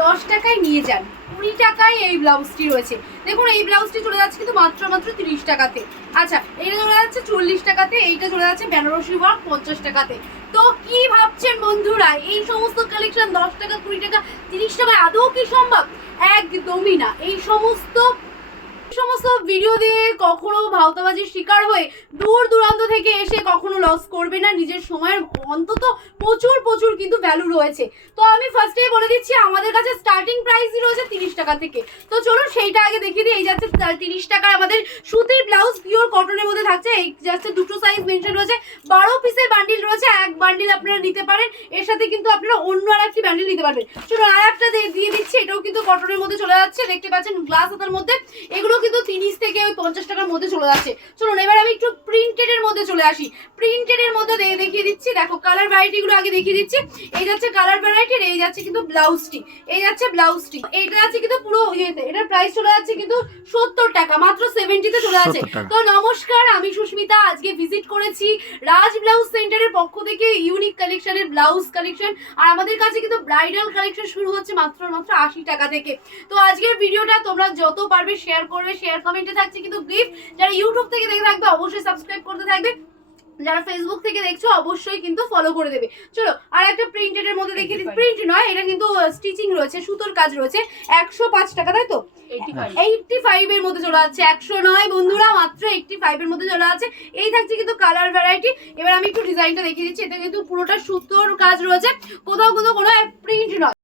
10 টাকায় নিয়ে যান, 20 টাকায় এই ব্লাউজটি রয়েছে। দেখুন এই ব্লাউজটি চলে যাচ্ছে কিন্তু মাত্র 30 টাকাতে। আচ্ছা, এটা চলে যাচ্ছে 40 টাকাতে, এইটা চলে যাচ্ছে বেনারসি ওয়ার্ক 50 টাকাতে। তো কি ভাবছেন বন্ধুরা, এই সমস্ত কালেকশন 10 টাকা, 20 টাকা, 30 টাকায় আদৌ কি সম্ভব? একদমই না। এই সমস্ত ভিডিও দিয়ে কখনো ভাওতাবাজির শিকার হয়ে দূর দূরান্ত থেকে এসে কখনো লস করবে না। নিজের সময়ের অন্তত প্রচুর কিন্তু ভ্যালু রয়েছে। তো আমি ফার্স্টেই বলে দিচ্ছি, আমাদের কাছে স্টার্টিং প্রাইসই রয়েছে 30 টাকা থেকে। তো চলুন সেইটা আগে দেখিয়ে দিই। এই যাচ্ছে 30 টাকার আমাদের সুতির ব্লাউজ, পিওর কটনের মধ্যে থাকছে। এই যাচ্ছে দুটো সাইজ মেনশন রয়েছে, 12 পিসের বান্ডিল রয়েছে। এক বান্ডিল আপনারা নিতে পারেন, এর সাথে কিন্তু আপনারা অন্য আর একটি বান্ডিল নিতে পারবেন। চলুন আর একটা দিয়ে দিচ্ছি, এটাও কিন্তু কটনের মধ্যে চলে যাচ্ছে। দেখতে পাচ্ছেন গ্লাস হাতার মধ্যে, এগুলো কিন্তু 30 থেকে ওই 50 টাকার মধ্যে চলে যাচ্ছে। চলুন এবার আমি একটু প্রিন্টেড এর মধ্যে চলে আসি। প্রিন্টেড এর মধ্যে দেখিয়ে দিচ্ছি। দেখো কালার ভ্যারাইটি গুলো আগে দেখিয়ে দিচ্ছি। এই যাচ্ছে কালার ভ্যারাইটি, এই যাচ্ছে কিন্তু ব্লাউজটি, এই যাচ্ছে ব্লাউজটি, এইটা আছে কিন্তু পুরো ইয়েতে। এটার প্রাইস চলে যাচ্ছে কিন্তু 70 টাকা, মাত্র 70 তে চলে যাচ্ছে। তো নমস্কার, আমি সুস্মিতা। আজকে ভিজিট করেছি রাজ ব্লাউজ সেন্টারের পক্ষ থেকে ইউনিক কালেকশনের ব্লাউজ কালেকশন। আর আমাদের কাছে কিন্তু ব্রাইডাল কালেকশন শুরু হচ্ছে মাত্র 80 টাকা থেকে। তো আজকের ভিডিওটা তোমরা যত পারবে শেয়ার করবে, শেয়ার কমেন্টে থাকছে কিন্তু গিফট। যারা ইউটিউব থেকে দেখে থাকবে অবশ্যই সাবস্ক্রাইব করতে থাকবে, যারা ফেসবুক থেকে দেখছো অবশ্যই কিন্তু ফলো করে দেবে। চলো আর একটা প্রিন্টেড এর মধ্যে দেখিয়ে দিই। প্রিন্ট নয়, এটা কিন্তু স্টিচিং রয়েছে, সুতোর কাজ রয়েছে। 105 টাকা, তাই তো? 85 এর মধ্যে চলে যাচ্ছে। 100 নয় বন্ধুরা, মাত্র 85 এর মধ্যে চলে যাচ্ছে। এই থাকছে কিন্তু কালার ভ্যারাইটি। এবার আমি একটু ডিজাইনটা দেখিয়ে দিচ্ছি। এটা কিন্তু পুরোটা সুতোর কাজ রয়েছে, কোথাও কিন্তু কোনো প্রিন্ট নয়।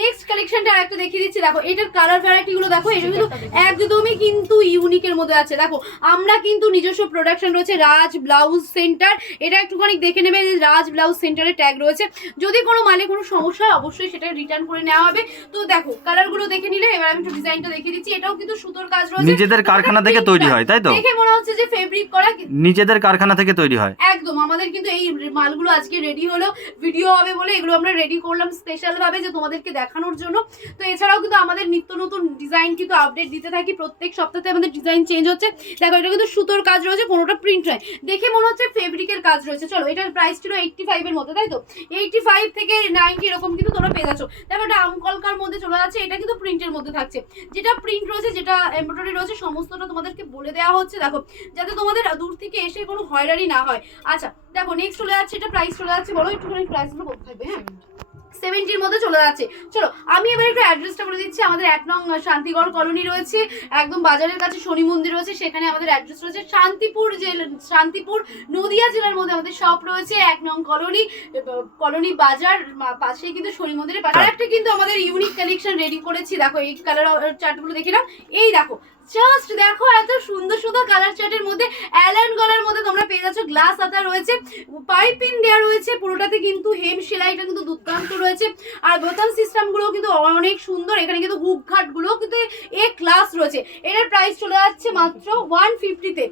নেক্সট কালেকশনটা আরেকটা দেখিয়ে দিচ্ছি। দেখো এটার কালার ভ্যারাইটি গুলো দেখো, এটা কিন্তু একদমই কিন্তু ইউনিকের মধ্যে আছে। দেখো আমরা কিন্তু নিজস্ব প্রোডাকশন রয়েছে রাজ ব্লাউজ সেন্টার। এটা একটুখানি দেখে নেবে, রাজ ব্লাউজ সেন্টারের ট্যাগ রয়েছে। যদি কোনো মালে কোনো সমস্যা হয় অবশ্যই সেটা রিটার্ন করে নেওয়া হবে। তো দেখো কালার গুলো দেখে নিলে, এবার আমি একটু ডিজাইনটা দেখিয়ে দিচ্ছি। এটাও কিন্তু সুতোর কাজ রয়েছে, নিজেদের কারখানা থেকে তৈরি হয়, তাই তো? দেখে মনে হচ্ছে যে ফেব্রিক করা, নিজেদের কারখানা থেকে তৈরি হয় একদম। আমাদের কিন্তু এই মালগুলো আজকে রেডি হলো, ভিডিও হবে বলে এগুলো আমরা রেডি করলাম স্পেশাল ভাবে, যে তোমাদেরকে দেখানোর জন্য। তো এছাড়াও কিন্তু আমাদের নিত্য নতুন ডিজাইন কিন্তু আপডেট দিতে থাকি, প্রত্যেক সপ্তাহে আমাদের ডিজাইন চেঞ্জ হচ্ছে। দেখো এটা কিন্তু সুতোর কাজ রয়েছে, কোনোটা প্রিন্ট নয়, দেখে মনে হচ্ছে ফেব্রিকের কাজ রয়েছে। চলো এটার প্রাইস ছিল 85 এর মধ্যে, তাই তো? 85 থেকে 90 এরকম কিন্তু তোমরা পেয়ে যাচ্ছ। দেখো এটা আমকলকার মধ্যে চলে যাচ্ছে, এটা কিন্তু প্রিন্টের মধ্যে থাকছে। যেটা প্রিন্ট রয়েছে, যেটা এমব্রয়ডারি রয়েছে, সমস্তটা তোমাদেরকে বলে দেওয়া হচ্ছে, দেখো যাতে তোমাদের দূর থেকে এসে কোনো হয়রানি না হয়। আচ্ছা দেখো নেক্সট চলে যাচ্ছে, এটা প্রাইস চলে যাচ্ছে, বলো একটুখানি প্রাইসগুলো বলতে থাকবে। হ্যাঁ, 70 এর মধ্যে চলে যাচ্ছে। চলো আমি এবার একটু অ্যাড্রেসটা বলে দিচ্ছি। আমাদের 1 নং শান্তিগড় কলোনি রয়েছে, একদম বাজারের কাছে শনি মন্দির রয়েছে, সেখানে আমাদের অ্যাড্রেস রয়েছে। শান্তিপুর নদিয়া জেলার মধ্যে আমাদের শপ রয়েছে, 1 নং কলোনি বাজার, পাশেই কিন্তু শনি মন্দিরের পাশে। আর একটা কিন্তু আমাদের ইউনিক কালেকশন রেডি করেছি। দেখো এই কালার চার্টগুলো দেখে নাও। এই দেখো জাস্ট দেখো, এত সুন্দর সুন্দর কালার চার্টের মধ্যে অ্যালান গলার মধ্যে তোমরা পেয়ে যাচ্ছ। গ্লাস হাতা রয়েছে, পাইপিং দেওয়া রয়েছে, পুরোটাতে কিন্তু হেম সেলাইটা কিন্তু দুর্দান্ত রয়েছে। আর বোতাম সিস্টেম গুলো কিন্তু অনেক সুন্দর। এখানে কিন্তু হুক ঘাট গুলো কিন্তু এ ক্লাস রয়েছে। এটার প্রাইস চলে যাচ্ছে মাত্র 150 তে।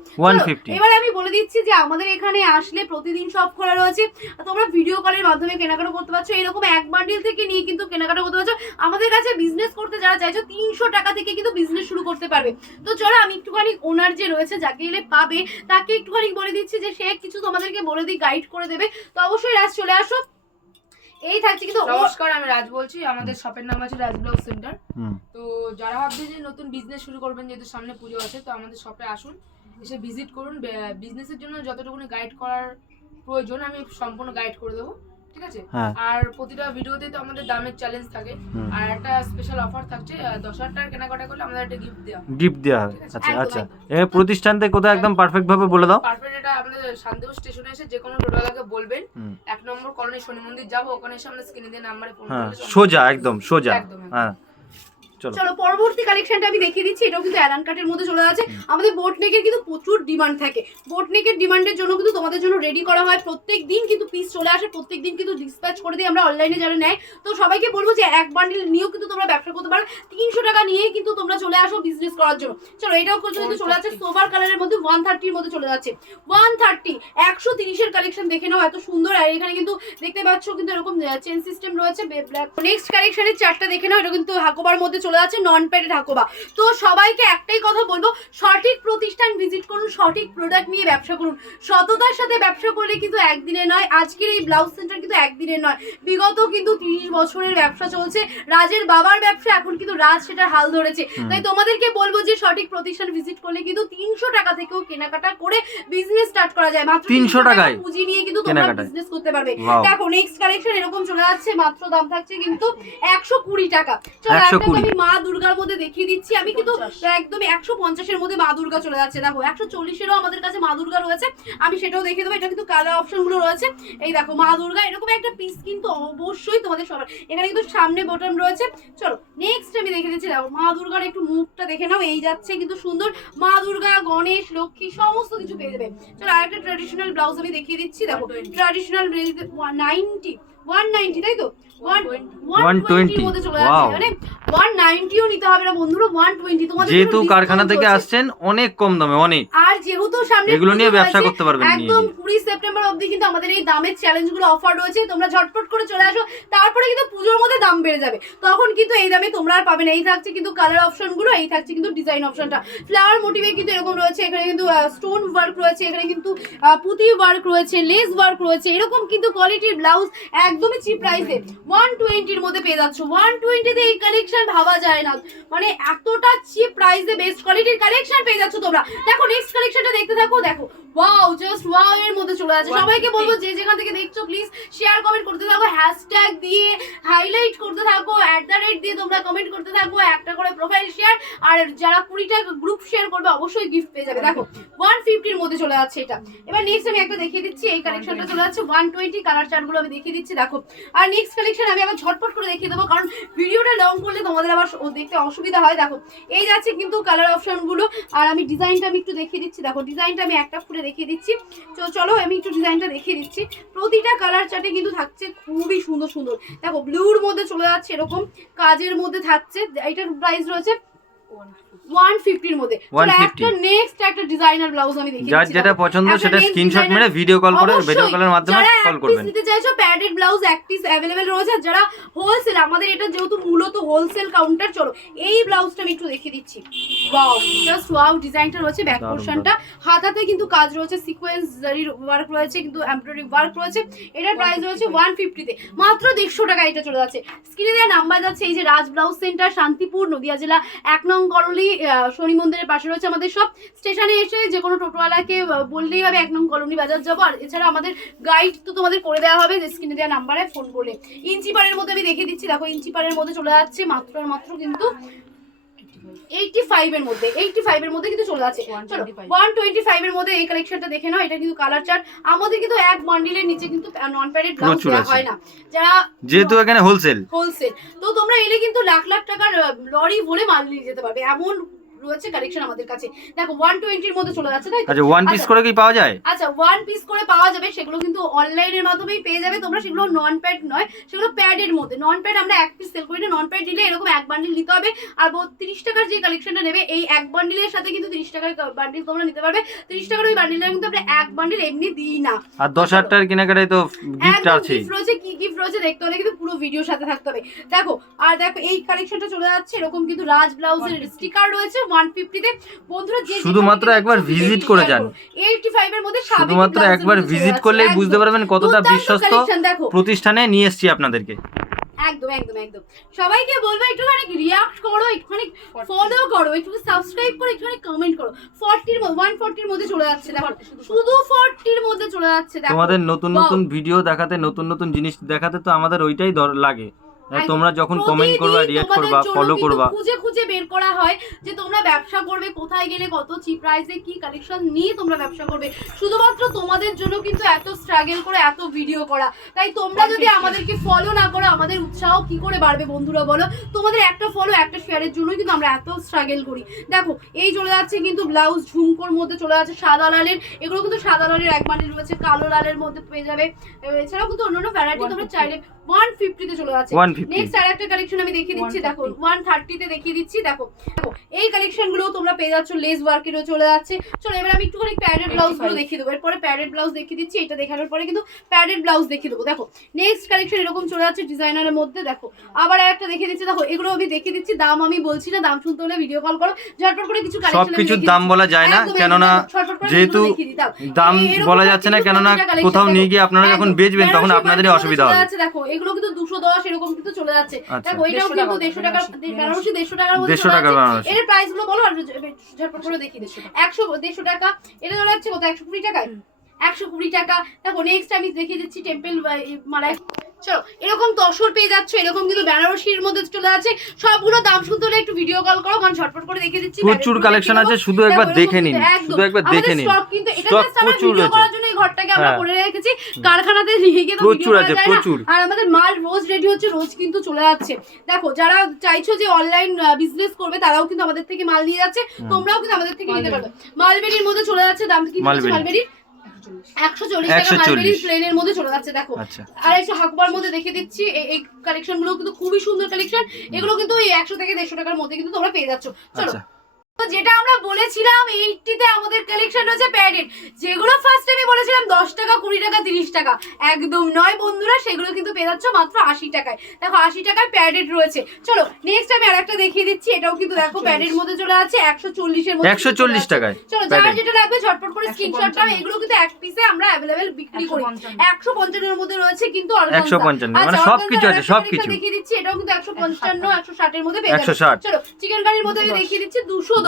এবার আমি বলে দিচ্ছি যে আমাদের এখানে আসলে প্রতিদিন সব খোলা রয়েছে, তোমরা ভিডিও কলের মাধ্যমে কেনাকাটা করতে পারছো। এরকম এক বান্ডিল থেকে নিয়ে কিন্তু কেনাকাটা করতে পারছো। আমাদের কাছে বিজনেস করতে যারা চাইছো 300 টাকা থেকে কিন্তু বিজনেস শুরু করতে পারবে। তো চলো আমি একটুখানি ওনার যে রয়েছে, যাকে এলে পাবে, তাকে একটুখানি বলে দিচ্ছি যে সে কিছু তোমাদেরকে বলে দিই, গাইড করে দেবে। তো অবশ্যই রাজ চলে আসো। এই থাকছে কিন্তু। নমস্কার, আমি রাজ বলছি। আমাদের শপের নাম আছে রাজ ব্লাউজ সেন্টার। তো যারা ভাবছে যে নতুন বিজনেস শুরু করবেন, যেহেতু সামনে পুজো আছে, তো আমাদের শপে আসুন, এসে ভিজিট করুন। বিজনেসের জন্য যতটুকু গাইড করার প্রয়োজন আমি সম্পূর্ণ গাইড করে দেবো, ঠিক আছে? আর প্রতিটা ভিডিওতে তো আমাদের দামের চ্যালেঞ্জ থাকে, আর একটা স্পেশাল অফার থাকছে। 10,000 টাকা কেনাকাটা করলে আমাদের একটা গিফট দেওয়া হবে। আচ্ছা আচ্ছা, এই প্রতিষ্ঠানটা কোথায় একদম পারফেক্ট ভাবে বলে দাও। পারফেক্ট, এটা আমাদের শান্তিপুর স্টেশনে এসে যে কোনো টোটোওয়ালাকে বলবেন 1 নম্বর কলোনি শনি মন্দির যাবো, ওখানে এসে আমরা স্ক্রিনে দিয়ে নাম্বারে ফোন করলে সোজা, একদম সোজা। হ্যাঁ চলো পরবর্তী কালেকশনটা আমি দেখিয়ে দিচ্ছি। এটাও কিন্তু অ্যালান কাটের মধ্যে চলে যাচ্ছে। আমাদের বোট নেকের কিন্তু প্রচুর ডিমান্ড থাকে, বোট নেকের ডিমান্ডের জন্য কিন্তু তোমাদের জন্য রেডি করা হয়। প্রত্যেক দিন কিন্তু পিস চলে আসে, প্রত্যেক দিন কিন্তু ডিসপ্যাচ করে দিই আমরা অনলাইনে যারা নেয়। তো সবাইকে বলবো যে এক বান্ডিল নিয়েও কিন্তু তোমরা ব্যবসা করতে পারো। 300 টাকা নিয়েই কিন্তু তোমরা চলে আসো বিজনেস করার জন্য। চলো এটাও কিন্তু চলে যাচ্ছে সোভার কালারের মধ্যে, 130 এর মধ্যে চলে যাচ্ছে। 130 130 এর কালেকশন দেখে নাও, এত সুন্দর। আর এখানে কিন্তু দেখতে পাচ্ছ কিন্তু এরকম চেন সিস্টেম রয়েছে। নেক্সট কালেকশনের চারটা দেখে নাও, এটা কিন্তু হাকোবার মধ্যে চলে যাচ্ছে নন প্যাডে ঢাকোবা। তো সবাইকে একটাই কথা বলবো, সঠিক প্রতিষ্ঠান ভিজিট করুন, সঠিক প্রোডাক্ট নিয়ে ব্যবসা করুন। সততার সাথে ব্যবসা করলে কিন্তু একদিনে নয়, আজকের এই ব্লাউজ সেন্টার কিন্তু একদিনের নয়, বিগত কিন্তু 30 বছরের ব্যবসা চলছে। রাজের বাবার ব্যবসা, এখন কিন্তু রাজ সেটার হাল ধরেছে। তাই তোমাদেরকে বলবো যে সঠিক প্রতিষ্ঠান ভিজিট করলে কিন্তু 300 টাকা থেকেও কেনাকাটা করে বিজনেস স্টার্ট করা যায়। মাত্র 300 টাকায় পুঁজি নিয়ে কিন্তু তোমরা বিজনেস করতে পারবে। দেখো নেক্সট কালেকশন এরকম চলে যাচ্ছে, মাত্র দাম থাকছে কিন্তু 120 টাকা। চলো একটা আমি মা দুর্গার মধ্যে দেখিয়ে দিচ্ছি। আমি কিন্তু একদম 150 এর মধ্যে মা দুর্গা চলে যাচ্ছে। দেখো 140 এরও আমাদের কাছে মা দুর্গা রয়েছে, আমি সেটাও দেখিয়ে দেবো। এটা কিন্তু কালার অপশন গুলো রয়েছে। এই দেখো মা দুর্গা, এরকম একটা পিস কিন্তু অবশ্যই তোমাদের সবার। এখানে কিন্তু সামনে বটন রয়েছে। চলো নেক্সট আমি দেখে দিচ্ছি। দেখো মা দুর্গার একটু মুখটা দেখে নাও, এই যাচ্ছে কিন্তু সুন্দর। মা দুর্গা, গণেশ, লক্ষ্মী সমস্ত কিছু পেয়ে যাবে। চলো আরেকটা ট্র্যাডিশনাল ব্লাউজ আমি দেখিয়ে দিচ্ছি। দেখো ট্র্যাডিশনাল 190, তাই তো 120 মধ্যে চলে যাচ্ছে। মানে 190ও নিতে হবে না বন্ধুরা, 120 তোমাদের যেহেতু কারখানা থেকে আসছেন অনেক কম দামে, অনেক। আর যেহেতু সামনে এগুলো নিয়ে ব্যবসা করতে পারবেন একদম 20 সেপ্টেম্বর অবধি কিন্তু আমাদের এই দামের চ্যালেঞ্জ গুলো অফার রয়েছে। তোমরা ঝটপট করে চলে আসো, তারপরে কিন্তু পুজোর মধ্যে দাম বেড়ে যাবে, তখন কিন্তু এই দামে তোমরা আর পাবে না। এই থাকছে কিন্তু কালার অপশন গুলো, এই থাকছে কিন্তু ডিজাইন অপশনটা। ফ্লাওয়ার মোটিভে কিন্তু এরকম রয়েছে, এখানে কিন্তু স্টোন ওয়ার্ক রয়েছে, এখানে কিন্তু পুঁতি ওয়ার্ক রয়েছে, লেস ওয়ার্ক রয়েছে। এরকম কিন্তু কোয়ালিটির ব্লাউজ একদমই চিপ প্রাইসে 120 এর মধ্যে পেয়ে যাচ্ছ। 120 তে এই কালেকশন ভাবা যায় না, মানে এতটা চিপ প্রাইসে বেস্ট কোয়ালিটির কালেকশন পেয়ে যাচ্ছ তোমরা। দেখো নেক্সট কালেকশনটা দেখতে থাকো। দেখো ওয়াও, জাস্ট ওয়াও এর মধ্যে চলে যাচ্ছে। সবাইকে বলবো যে যেখান থেকে দেখছো প্লিজ শেয়ার কমেন্ট করতে থাকো, হ্যাশট্যাগ দিয়ে হাইলাইট করতে থাকো, @ দিয়ে তোমরা কমেন্ট করতে থাকো, একটা করে প্রোফাইল শেয়ার। আর যারা 20টা গ্রুপ শেয়ার করবে অবশ্যই গিফট পেয়ে যাবে। দেখো 150 এর মধ্যে চলে যাচ্ছে এটা। এবার নেক্সট আমি একটা দেখিয়ে দিচ্ছি, এই কালেকশনটা চলে যাচ্ছে 120। কালার চার্টগুলো আমি দেখিয়ে দিচ্ছি। দেখো আর নেক্সট কালেকশন আমি আবার ঝটপট করে দেখিয়ে দেবো, কারণ ভিডিওটা লং করলে তোমাদের আবার দেখতে অসুবিধা হয়। দেখো এই যাচ্ছে কিন্তু কালার অপশন গুলো, আর আমি ডিজাইনটা আমি একটু দেখিয়ে দিচ্ছি। দেখো ডিজাইনটা আমি একটা ফুটে দেখিয়ে দিচ্ছি। তো চলো আমি একটু ডিজাইনটা দেখিয়ে দিচ্ছি। প্রতিটা কালার চার্টে কিন্তু থাকছে খুবই সুন্দর সুন্দর। দেখো ব্লুর মধ্যে চলে যাচ্ছে, এরকম কাজের মধ্যে থাকছে। এটার প্রাইস রয়েছে 150 এর মধ্যে। একটা নেক্সট একটা ডিজাইনার ব্লাউজ আমি দেখিয়ে দিচ্ছি। যার যেটা পছন্দ সেটা স্ক্রিনশট মেরে ভিডিও কল করে, ভিডিও কলের মাধ্যমে কল করবেন। যারা নিতে চাইছো প্যাডেড ব্লাউজ এক পিস अवेलेबल রয়েছে। যারা হোলসেল, আমাদের এটা যেহেতু মূলত হোলসেল কাউন্টার। চলো এই ব্লাউজটা আমি একটু দেখিয়ে দিচ্ছি। ওয়াও, জাস্ট ওয়াও ডিজাইনটা রয়েছে। ব্যাক পোরশনটা হাতাতে কিন্তু কাজ রয়েছে, সিকোয়েন্স জারির ওয়ার্ক রয়েছে, কিন্তু এমব্রয়ডারি ওয়ার্ক রয়েছে। এটার প্রাইস রয়েছে 150 তে, মাত্র 150 টাকা এটা চলে যাচ্ছে। স্ক্রিনে দেওয়া নাম্বার যাচ্ছে। এই যে রাজ ব্লাউজ সেন্টার, শান্তিপুর, নদিয়া জেলা 1 নং করলি, শনি মন্দিরের পাশে রয়েছে আমাদের সব। স্টেশনে এসে যে কোনো টোটোওয়ালাকে বললেই হবে 1 নং কলোনি বাজার যাবো। আর এছাড়া আমাদের গাইড তো তোমাদের করে দেওয়া হবে যে স্ক্রিনে দেওয়া নাম্বারে ফোন করলে। ইঞ্চি পাড়ের মধ্যে আমি দেখিয়ে দিচ্ছি। দেখো ইঞ্চি পাড়ের মধ্যে চলে যাচ্ছে মাত্র কিন্তু 85 এর মধ্যে, 85 এর মধ্যে কিন্তু চলে যাচ্ছে। চলো 125 এর মধ্যে এই কালেকশনটা দেখে নাও। এটা কিন্তু কালার চার্ট। আমাদের কিন্তু এক বান্ডিলের নিচে কিন্তু নন প্যাডেড ব্লাউজ দেওয়া হয় না, যারা যেহেতু এখানে হোলসেল। তো তোমরা এলে কিন্তু লাখ লাখ টাকার লরি ভরে মাল নিয়ে যেতে পারবে, এমন রয়েছে কালেকশন আমাদের কাছে। দেখো 120 এর মধ্যে চলে যাচ্ছে, তাই তো? আচ্ছা, ওয়ান পিস করে কি পাওয়া যায়? আচ্ছা, ওয়ান পিস করে পাওয়া যাবে, সেগুলো কিন্তু অনলাইনের মাধ্যমেই পেয়ে যাবে তোমরা। সেগুলো নন প্যাড নয়, সেগুলো প্যাডের মধ্যে। নন প্যাড আমরা এক পিস সেল করি না, নন প্যাড নিলে এরকম এক বান্ডিল নিতে হবে। আর 30 টাকার যে কালেকশনটা নেবে, এই এক বান্ডিলের সাথে কিন্তু 30 টাকার বান্ডিল তোমরা নিতে পারবে। 30 টাকার ওই বান্ডিলটা কিন্তু আমরা এক বান্ডিল এমনি দিই না। আর 10,000 টাকার কেনাকাটায় তো গিফট আছে। গিফট রয়েছে, কি গিফট রয়েছে দেখতে হলে কিন্তু পুরো ভিডিওর সাথে থাকতে হবে। দেখো আর দেখো এই কালেকশনটা চলে যাচ্ছে, এরকম কিন্তু রাজ ব্লাউজের স্টিকার রয়েছে 150 তে। বন্ধুরা যে শুধুমাত্র একবার ভিজিট করে যান। 85 এর মধ্যে শুধুমাত্র একবার ভিজিট করলেই বুঝতে পারবেন কতটা বিশ্বস্ত প্রতিষ্ঠানে নিয়ে এসেছি আপনাদেরকে। একদম একদম একদম। সবাইকে বলবো একটুখানি রিয়াক্ট করো, একটুখানি ফলো করো, একটু সাবস্ক্রাইব করো, একটুখানি কমেন্ট করো। 140 এর মধ্যে চলে যাচ্ছে। দেখো শুধু 40 এর মধ্যে চলে যাচ্ছে। দেখো তোমাদের নতুন নতুন ভিডিও দেখাতে, নতুন নতুন জিনিস দেখাতে তো আমাদের ওইটাই লাগে। তোমরা যখন কমেন্ট করবা, রিঅ্যাক্ট করবা, ফলো করবা, খুঁজে খুঁজে বের করা হয় যে তোমরা ব্যবসা করবে কোথায় গেলে কত চিপ প্রাইসে কি কালেকশন নিয়ে তোমরা ব্যবসা করবে। শুধুমাত্র তোমাদের জন্য কিন্তু এত স্ট্রাগল করে এত ভিডিও করা। তাই তোমরা যদি আমাদেরকে ফলো না করো, আমাদের উৎসাহ কি করে বাড়বে বন্ধুরা বলো? তোমাদের একটা ফলো, একটা শেয়ারের জন্য কিন্তু আমরা এত স্ট্রাগল করি। দেখো এই চলে যাচ্ছে কিন্তু ব্লাউজ ঝুমকোর মধ্যে চলে যাচ্ছে সাদা লালের। এগুলো কিন্তু সাদা লালের এক বান্ডিল রয়েছে, কালো লালের মধ্যে পেয়ে যাবে। এছাড়াও কিন্তু অন্যান্য ভ্যারাইটি তোমরা চাইলে 150 তে চলে যাচ্ছে। 150 নেক্সট আরেকটা কালেকশন আমি দেখিয়ে দিচ্ছি, দেখো 130 তে দেখিয়ে দিচ্ছি। দেখো দেখো এই কালেকশন গুলো তোমরা পেয়ে যাচ্ছ, লেস ওয়ার্কেরও চলে যাচ্ছে। চলো এবার আমি একটুখানি প্যাডেড ব্লাউজ গুলো দেখিয়ে দেবো, এরপরে প্যাডেড ব্লাউজ দেখিয়ে দিচ্ছি। এটা দেখানোর পরে কিন্তু প্যাডেড ব্লাউজ দেখিয়ে দেবো। দেখো নেক্সট কালেকশন এরকম চলে যাচ্ছে ডিজাইনারের মধ্যে। দেখো আবার একটা দেখিয়ে দিচ্ছি, দেখো এগুলো আমি দেখিয়ে দিচ্ছি, দাম আমি বলছি না, দাম শুনতে হলে ভিডিও কল করো, ঝটপট করে কিছু কালেকশন সবকিছুর দাম বলা যায় না, কেননা যেহেতু দাম বলা যাচ্ছে না, কেননা কোথাও নিয়ে গিয়ে আপনারা যখন বেচবেন তখন আপনাদেরই অসুবিধা হবে। দেখো এগুলো কিন্তু 210 এরকম কিন্তু চলে যাচ্ছে। আচ্ছা। দেখো এটাও কিন্তু 150 টাকা, বেনারসি 150 টাকার মধ্যে 150 টাকা বেনারসি। এর প্রাইস গুলো বলো আর ঝটপট করে দেখিয়ে দিচ্ছি। 150 টাকা, এটা চলে যাচ্ছে কত, 120 টাকায়, 120 টাকা। দেখো নেক্সট আমি দেখিয়ে দিচ্ছি টেম্পল মালাই। চলো এরকম তসর পেয়ে যাচ্ছে, এরকম কিন্তু বেনারসির মধ্যে চলে যাচ্ছে। সবগুলো দাম শুনতে হলে একটু ভিডিও কল করো, কারণ ঝটপট করে দেখিয়ে দিচ্ছি। প্রচুর কালেকশন আছে, শুধু একবার দেখে নিন, শুধু একবার দেখে নিন। স্টক কিন্তু এটা স্টক জাস্ট আমরা প্রচুর ভিডিও আছে। করার জন্য এই ঘরটাকে আমরা হ্যাঁ। করে রেখেছি, কারখানাতে নিয়ে গিয়ে তো প্রচুর ভিডিও আছে, করা যায় না। প্রচুর। আর আমাদের মাল রোজ রেডি হচ্ছে, রোজ কিন্তু চলে যাচ্ছে। দেখো যারা চাইছো যে অনলাইন বিজনেস করবে তারাও কিন্তু আমাদের থেকে মাল নিয়ে যাচ্ছে, তোমরাও কিন্তু আমাদের থেকে নিতে পারবে। মালবেরির মধ্যে চলে যাচ্ছে, দাম কি মালবেরি 140 টাকা, মালবেরি প্লেনের মধ্যে চলে যাচ্ছে। দেখো আচ্ছা। আর একটা হাকুবার মধ্যে দেখিয়ে দিচ্ছি, এই কালেকশন গুলো কিন্তু খুবই সুন্দর কালেকশন। এগুলো কিন্তু এই 100 থেকে 150 টাকার মধ্যে কিন্তু তোমরা পেয়ে যাচ্ছ। চলো আচ্ছা। তো যেটা আমরা বলেছিলাম 80 তে আমাদের কালেকশন রয়েছে প্যাডেড, যেগুলো ফার্স্ট আমি বলেছিলাম 10 টাকা 20 টাকা 30 টাকা, একদম নয় বন্ধুরা, সেগুলো কিন্তু পেয়ে যাচ্ছ মাত্র 80 টাকায়। দেখো 80 টাকায় প্যাডেড রয়েছে। চলো নেক্সট আমি আরেকটা দেখিয়ে দিচ্ছি, এটাও কিন্তু দেখো প্যাডেড মধ্যে চলে আছে 140 এর মধ্যে, 140 টাকায়। চলো যার যেটা লাগবে ঝটপট করে স্ক্রিনশট দাও। এগুলো কিন্তু এক পিসে আমরা अवेलेबल বিক্রি করি, 155 এর মধ্যে রয়েছে কিন্তু অর্গানজা। 155 মানে সবকিছু আছে, সবকিছু দেখিয়ে দিচ্ছি, এটাও কিন্তু 155 160 এর মধ্যে পেয়ে যাচ্ছে। 160। চলো চিকেন কারির মধ্যে আমি দেখিয়ে দিচ্ছি 210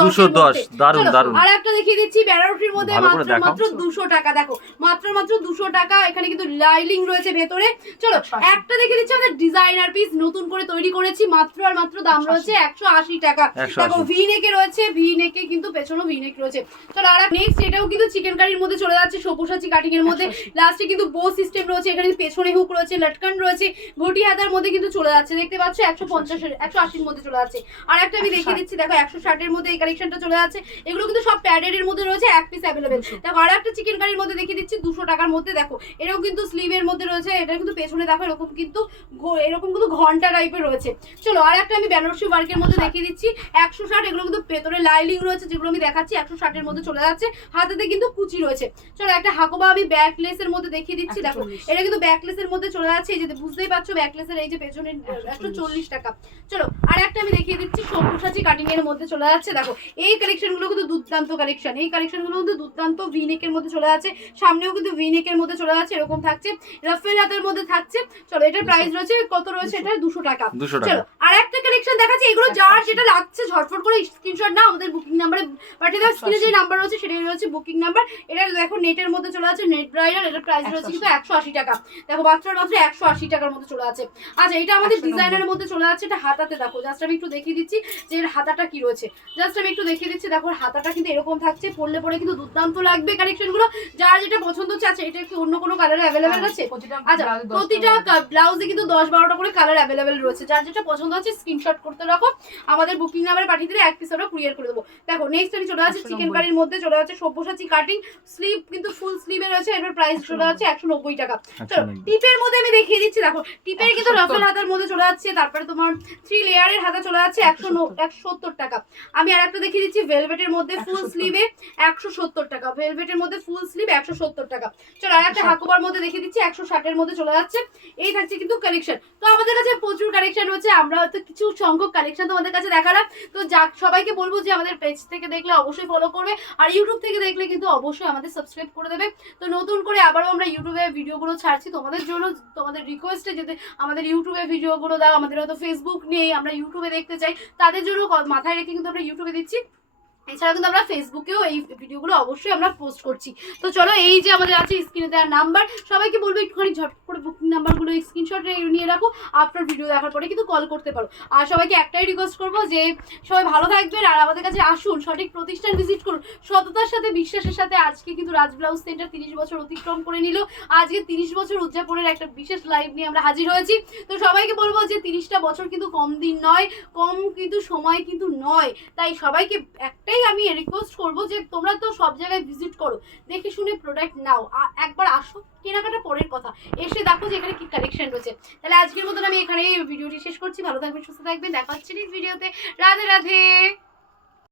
দারুন দারুন। আর একটা দেখিয়ে দিচ্ছি বেনারসির মধ্যে ভালো করে দেখাও। মাত্র 200 টাকা। দেখো মাত্র 200 টাকা, এখানে কিন্তু লাইলিং রয়েছে ভেতরে। চলো একটা দেখিয়ে দিচ্ছি আমাদের ডিজাইনার পিস নতুন করে তৈরি করেছি, মাত্র আর মাত্র দাম রয়েছে 180 টাকা। 180 দেখো ভি নেকে রয়েছে, ভি নেকে কিন্তু পেছনেও ভি নেক রয়েছে। চলো আর নেক্সট এটাও কিন্তু চিকেন কারির মধ্যে চলে যাচ্ছে, সবুসাচি কাটিং এর মধ্যে। লাস্টে কিন্তু বো সিস্টেম রয়েছে, এখানে পেছনে হুক রয়েছে, লটকান রয়েছে, ঘটি হাতার মধ্যে কিন্তু চলে যাচ্ছে। দেখতে পাচ্ছ 150 180 এর মধ্যে চলে যাচ্ছে। আর একটা আমি দেখিয়ে দিচ্ছি, দেখো 160 এর মধ্যে এই কালেকশনটা চলে যাচ্ছে। এগুলো কিন্তু সব প্যাডেড এর মধ্যে রয়েছে, এক পিস अवेलेबल। দেখো আর একটা চিকেন কারির মধ্যে দেখিয়ে দিচ্ছি 200 টাকার মধ্যে। দেখো এরকম কিন্তু স্লিভের মধ্যে রয়েছে, এটা কিন্তু পেছনে দেখো এরকম কিন্তু ঘন্টা টাইপের রয়েছে। চলো আর একটা আমি বেনারসি ওয়ার্কের মধ্যে দেখিয়ে দিচ্ছি 160, এগুলো কিন্তু ভেতরে লাইলিং রয়েছে, যেগুলো আমি দেখাচ্ছি 160 এর মধ্যে চলে যাচ্ছে। হাতেতে কিন্তু কুচি রয়েছে। চলো একটা হাকোবা আমি ব্যাকলেস এর মধ্যে দেখিয়ে দিচ্ছি। দেখো এটা কিন্তু ব্যাকলেস এর মধ্যে চলে যাচ্ছে, এই যে বুঝতেই পারছো ব্যাকলেসের এই যে পেছনে 140 টাকা। চলো আর একটা আমি দেখিয়ে দিচ্ছি সবুসাচি কাটিং এর মধ্যে চলে যাচ্ছে। দেখো এই কালেকশন গুলো কিন্তু দুর্দান্ত কালেকশন, এই কালেকশন গুলো কিন্তু দুর্দান্ত ভিনেক এর মধ্যে চলে যাচ্ছে, সামনেও কিন্তু ভিনেক এর মধ্যে চলে যাচ্ছে, এরকম থাকছে, রাফেল হাতের মধ্যে থাকছে। চলো এটার প্রাইস রয়েছে কত রয়েছে, এটা 200 টাকা। চলো আর একটা কালেকশন দেখাচ্ছি, এগুলো যার যেটা লাগছে ঝটফট করে স্ক্রিনশট নাও, আমাদের বুকিং নাম্বারে পাঠিয়ে দাও। স্ক্রিনে যে নাম্বার রয়েছে সেটাই রয়েছে বুকিং নাম্বার। এটা দেখো নেটের মধ্যে চলে আছে, নেট ব্রাইডাল, এটার প্রাইস রয়েছে কিন্তু 180 টাকা। দেখো মাত্র 180 টাকার মধ্যে চলে আছে। আচ্ছা এটা আমাদের ডিজাইনারের মধ্যে চলে যাচ্ছে, এটা হাতাতে দেখো জাস্ট আমি একটু দেখিয়ে দিচ্ছি যে এর হাতাটা কি রয়েছে, জাস্ট আমি একটু দেখিয়ে দিচ্ছি। দেখো হাতাটা কিন্তু এরকম থাকছে, পরলে পরে কিন্তু দুর্দান্ত লাগবে কালেকশন গুলো। যার যেটা পছন্দ হচ্ছে, আচ্ছা এটা কি অন্য কোনো কালারে अवेलेबल আছে? আচ্ছা প্রতিটা ব্লাউজে কিন্তু 10-12টা করে কালার अवेलेबल রয়েছে, যার যেটা পছন্দ হচ্ছে স্ক্রিনশট করতে রাখো, আমাদের বুকিং নাম্বারে পাঠিয়ে দিলে এক পিস আমরা কুরিয়ার করে দেবো। দেখো নেক্সট আমি চলে যাচ্ছে চিকেন কারির মধ্যে চলে যাচ্ছে সব্যসাচী কাটিং, স্লিভ কিন্তু ফুল স্লিভে রয়েছে, এর প্রাইস চলে যাচ্ছে 190 টাকা। চলো টিপের মধ্যে আমি দেখিয়ে দিচ্ছি, দেখো টিপের কিন্তু রাফেল হাতার মধ্যে চলে যাচ্ছে, তারপরে তোমার 3 লেয়ারের হাতা চলে যাচ্ছে 170 টাকা। আমি আর একটা দেখিয়ে দিচ্ছি ভেলভেটের মধ্যে ফুল স্লিভে 170 টাকা, ভেলভেটের মধ্যে ফুল স্লিভ 170 টাকা। চলো আর একটা হাকুবার মধ্যে দেখিয়ে দিচ্ছি 160 এর মধ্যে চলে যাচ্ছে। এই থাকছে কিন্তু কালেকশন। তো আমাদের কাছে প্রচুর কালেকশন রয়েছে, আমরা হয়তো কিছু সংখ্যক কালেকশন তোমাদের কাছে দেখালাম। তো সবাইকে বলবো যে আমাদের পেজ থেকে দেখলে অবশ্যই ফলো করবে, আর ইউটিউব থেকে দেখলে কিন্তু অবশ্যই আমাদের সাবস্ক্রাইব করে দেবে। তো নতুন করে আবারও আমরা ইউটিউবে ভিডিওগুলো ছাড়ছি তোমাদের জন্য, তোমাদের রিকোয়েস্টে যেতে আমাদের ইউটিউবে ভিডিওগুলো দাও। আমাদের হয়তো ফেসবুক নেই, আমরা ইউটিউবে দেখতে চাই, তাদের জন্য মাথায় রেখে কিন্তু আমরা ইউটিউবে দিচ্ছি। এছাড়া কিন্তু আমরা ফেসবুকেও এই ভিডিওগুলো অবশ্যই আমরা পোস্ট করছি। তো চলো এই যে আমাদের আছে স্ক্রিনে দেওয়ার নাম্বার, সবাইকে বলবো একটুখানি ঝট করে বুকিং নাম্বারগুলো স্ক্রিনশট নিয়ে রাখো, আফটার ভিডিও দেখার পরে কিন্তু কল করতে পারো। আর সবাইকে একটাই রিকোয়েস্ট করবো যে সবাই ভালো থাকবেন আর আমাদের কাছে আসুন, সঠিক প্রতিষ্ঠান ভিজিট করুন, সততার সাথে বিশ্বাসের সাথে। আজকে কিন্তু রাজ ব্লাউজ সেন্টার 30 বছর অতিক্রম করে নিল, আজকে 30 বছর উদযাপনের একটা বিশেষ লাইভ নিয়ে আমরা হাজির হয়েছি। তো সবাইকে বলবো যে 30টা বছর কিন্তু কম দিন নয়, কম কিন্তু সময় কিন্তু নয়, তাই সবাইকে একটাই এটাই আমি রিকোয়েস্ট করবো যে তোমরা তো সব জায়গায় ভিজিট করো, দেখে শুনে প্রোডাক্ট নাও, একবার আসো, কেনাকাটা পরের কথা, এসে দেখো যে এখানে কি কালেকশন রয়েছে। তাহলে আজকের মতন আমি এখানে ভিডিওটি শেষ করছি। ভালো থাকবেন, সুস্থ থাকবেন, দেখা হচ্ছে নেক্সট ভিডিওতে। রাধে রাধে।